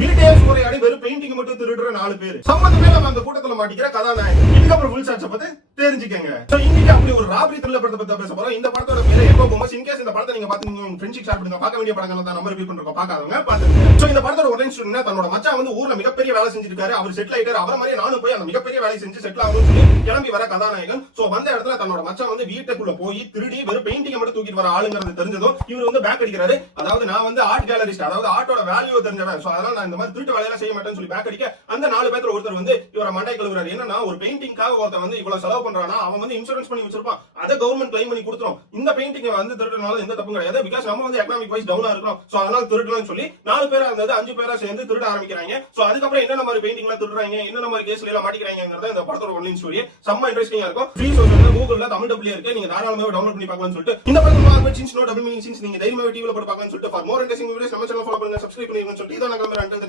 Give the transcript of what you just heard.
வீட்டையே சூறையாடி வெறும் பெயிண்டிங் மட்டும் திருடுற 4 பேர் சம்பந்தமே இல்லாம அந்த கூட்டத்துல மாட்டிக்கிற கதாநாயகன். இதுக்கப்புறம் ஃபுல் சாட்ச பத்தி தெரிஞ்சுக்கங்க. இன்னைக்கு அப்படி ஒரு ராபரி த்ரில்லர் படத்தை பத்தி பேச போறோம். இந்த படத்தோட பேரு எக்கோ பூமர்ஸ். இன்கேஸ் இந்த படத்தை நீங்க பாத்தீங்க உங்க ஃப்ரெண்ட்ஷிப் ஷேர் பண்ணுங்க. பார்க்க வேண்டிய படங்கள் தான் நம்ம ரிவ்யூ பண்றோம். பார்க்காதவங்க பாத்துங்க. சோ இந்த படத்தோட ஒரே ஸ்டோரினா தன்னோட மச்சான் வந்து ஊர்ல மிகப்பெரிய வேலை செஞ்சிட்டு இருக்காரு. அவர் செட்டில் ஆயிட்டாரு. அவர மாதிரி நானும் போய் அந்த மிகப்பெரிய வேலை செஞ்சு செட்டில் ஆகணும்னு சொல்லி கிளம்பி வர கதாநாயகன். சோ வந்த இடத்துல தன்னோட மச்சான் வந்து வீட்டுக்குள்ள போய் திருடி வெறும் பெயிண்டிங் மட்டும் தூக்கிட்டு வர ஆளுங்கிறது தெரிஞ்சதும் இவர் வந்து பேக் அடிக்கிறாரு. அதாவது நான் வந்து ஆர்ட் கேலரிஸ்ட், அதாவது ஆர்ட்டோட வேல்யூ தெரிஞ்சவன். சோ அதனால நான் இந்த மாதிரி திருட்டு வேலையெல்லாம் செய்ய மாட்டேன்னு சொல்லி பேக் அடிக்க அந்த 4 பேர்ல ஒருத்தர் வந்து இவரை மண்டை கழுவுறாரு. என்னன்னா ஒரு பெயிண்டிங்காக ஒருத்தர் வந்து இவ்வளவு செலவு பண்றானா அவன் வந்து இன்சூரன்ஸ் பண்ணி வச்சிருப்பான். அதை கவர்மெண்ட் கிளைம் பண்ணி கொடுத்துரும். இந்த பெயிண்டிங் வந்து திருடுனால எந்த தப்பும் கிடையாது. பிகாஸ் நம்ம வந்து எக்கனாமிக் வைஸ் டவுனா இருக்கோம். சோ அதனால திருடலாம்னு சொல்லி 4 பேரா இருந்தது 5 பேரா சேர்ந்து திருட ஆரம்பிக்கிறாங்க. சோ அதுக்கப்புறம் என்னென்ன மாதிரி பெயிண்டிங் எல்லாம் திருடுறாங்க, என்னென்ன மாதிரி கேஸ்ல எல்லாம் மாட்டிக்கிறாங்கிறத இந்த படத்தோட ஒன்லைன் ஸ்டோரி செம்ம இன்ட்ரெஸ்டிங்கா இருக்கும். ஃப்ரீ சோர்ஸ்ல கூகுள்ல தமிழ் டப்ல இருக்கு. நீங்க தாராளமாக டவுன்லோட் பண்ணி பார்க்கலாம்னு சொல்லிட்டு இந்த படத்தோட scenes no double meaning scenes நீங்க தைரியமா டிவில போட்டு பார்க்கலாம்னு சொல்லிட்டு ஃபார் மோர் இன்ட்ரெஸ்டிங் வீடியோஸ் நம்ம சேனல் ஃபாலோ பண்ணுங்க, சப்ஸ்கிரைப் பண்ணிருங்கன்னு சொல்லிட்டு இத நான் கிளம்புறேன்.